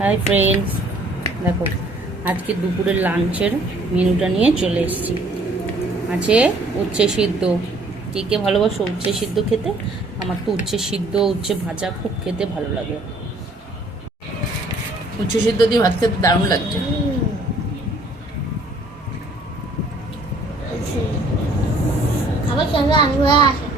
Hi friends দেখো, আজকে দুপুরের লাঞ্চের মেনুটা নিয়ে চলে এসেছি। আছে উচ্ছে সিদ্ধ। কে কে ভালোবাসো উচ্ছে সিদ্ধ খেতে? আমার তো উচ্ছে সিদ্ধ, উচ্ছে ভাজা খুব খেতে ভালো লাগে। উচ্ছে সিদ্ধ দিয়ে ভাত খেতে দারুণ লাগছে। খাবার সঙ্গে আছে।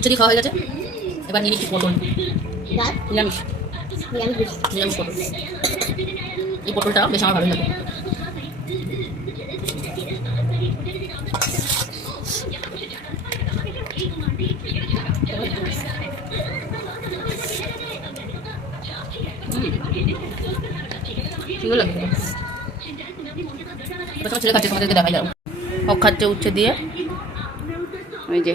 উচ্ছে খাওয়া হয়ে গেছে এবার নিয়ে নিচ্ছি পটল। নিরামিষ। নিরামিষ। পটল। এই পটলটা বেশ আমার ভালো লাগে। ভালো লাগে তোমার ছেলে খাচ্ছে তোমাদেরকে দেখাই যাও খাচ্ছে উচ্ছে দিয়ে। ওই যে।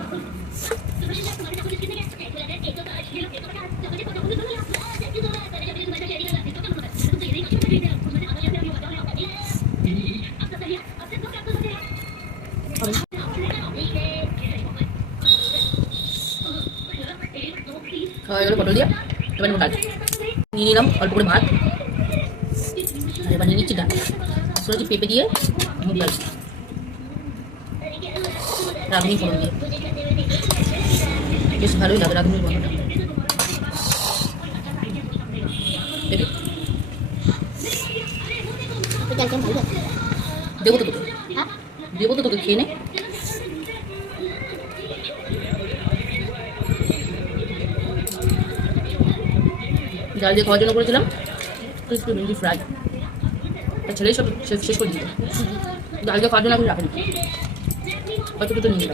খুব সুন্দর খেতে। খাওয়া হয়ে গেল পটল দিয়ে এবার নেবো ডাল নিয়ে নিলাম অল্প করে ভাত আর এবার নিয়ে নিচ্ছি ডাল শুনেছি পেঁপে দিয়ে মুগ ডাল রাঁধুনি ফোড়ন দিয়ে। বেশ ভালোই লাগে রাঁধুনির গন্ধটা দেবো তো তোকে। দেবো তো তোকে, খেয়ে নে। ডাল দিয়ে খাওয়ার জন্য করেছিলাম ক্রিসপি ভেন্ডি ফ্রাই ছেলেই সব শেষ করে দিত ডাল দিয়ে খাওয়ার জন্য আমি রাখিনি। 어떻게 들립니다.